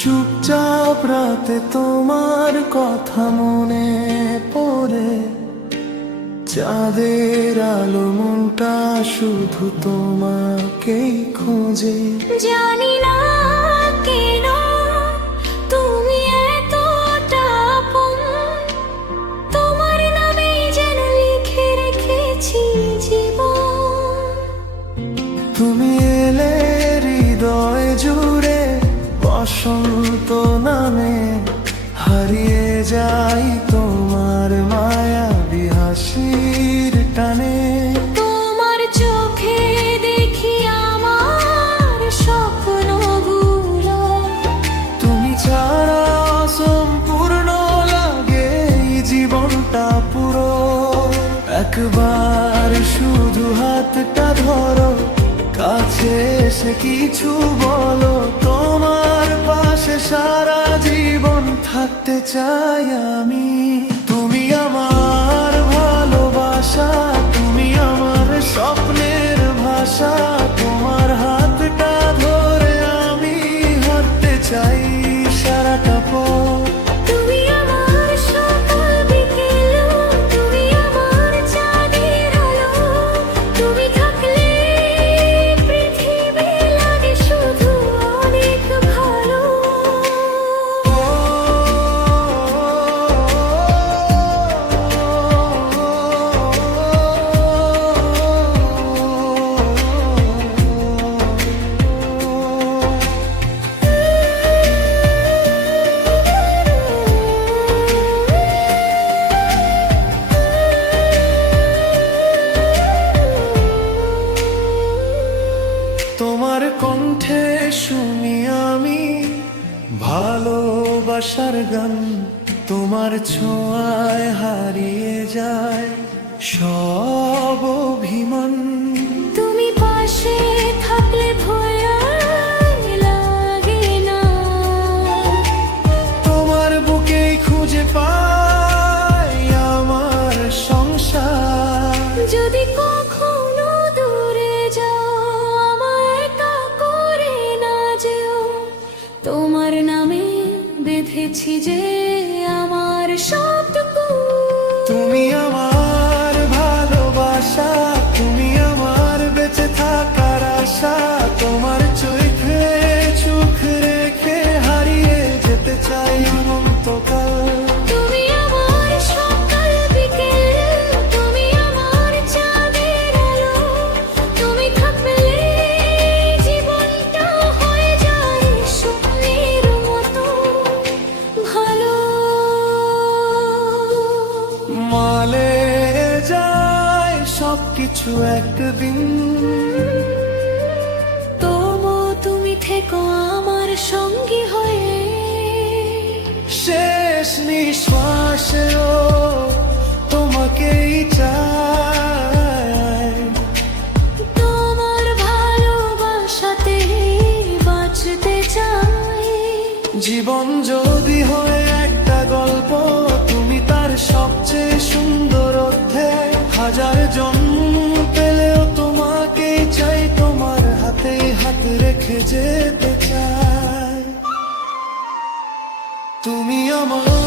চুপচাপ রাতে তোমার কথা মনে পড়ে, চাঁদের আলো মনটা শুধু তোমাকেই খোঁজে। জানি না কেন তুমি এতটা আপন, তোমার নামে যেন লিখে রেখেছি জীবন। তুমি এলে হৃদয় জুড়ে বসন্ত নামে, হারিয়ে যাই তোমার মায়াবী হাসির টানে। তোমার চোখে দেখি আমার স্বপ্নগুলো, তুমি ছাড়া সম্পূর্ণ লাগে এই জীবনটা পুরো। একবার শুধু হাতটা ধরো, কাছে এসে কিছু বলো, তোমার পাশে সারা জীবন থাকতে চাই আমি। তুমি আমার ভালোবাসা, তুমি আমার স্বপ্নের ভাষা, তোমার হাতটা ধরে আমি হাঁটতে চাই সারাটা পথ। তুমি আমার সকাল বিকেল, তুমি আমার চাঁদের আলো, তুমি থাকলে পৃথিবী লাগে শুধু অনেক ভালো। তোমার কণ্ঠে শুনি আমি ভালোবাসার গান, তোমার ছোঁয়ায় হারিয়ে যায় সব অভিমান। তুমি পাশে থাকলে ভয় আর লাগে না, তোমার বুকেই খুঁজে পাই আমার সংসার। যদি কখনো দূরে যাও আমায় একা করে না যেও, তোমার নামে বেঁধেছি যে আমার সবটুকু। তুমি আমার ভালোবাসা, তুমি আমার বেঁচে থাকার আশা, তোমার চোখে চোখ রেখে হারিয়ে যেতে চাই অনন্তকাল। তুমি আমার সকাল বিকেল, তুমি আমার চাঁদের আলো, তুমি থাকলে জীবনটা হয়ে যায় স্বপ্নের মতো ভালো। মালে যায় সবকিছু একদিন, তবু তুমি থেকো আমার সঙ্গী হয়ে। শেষ নিঃশ্বাসেও তোমাকেই চাই, তোমার ভালোবাসাতে বাঁচতে চাই। জীবন যদি হয় একটা গল্প, তুমি তার সবচেয়ে সুন্দর অধ্যায়। হাজার জন্ম পেলেও তোমাকেই চাই, তোমার হাতে হাত রেখে যেতে চাই। তুমি আমার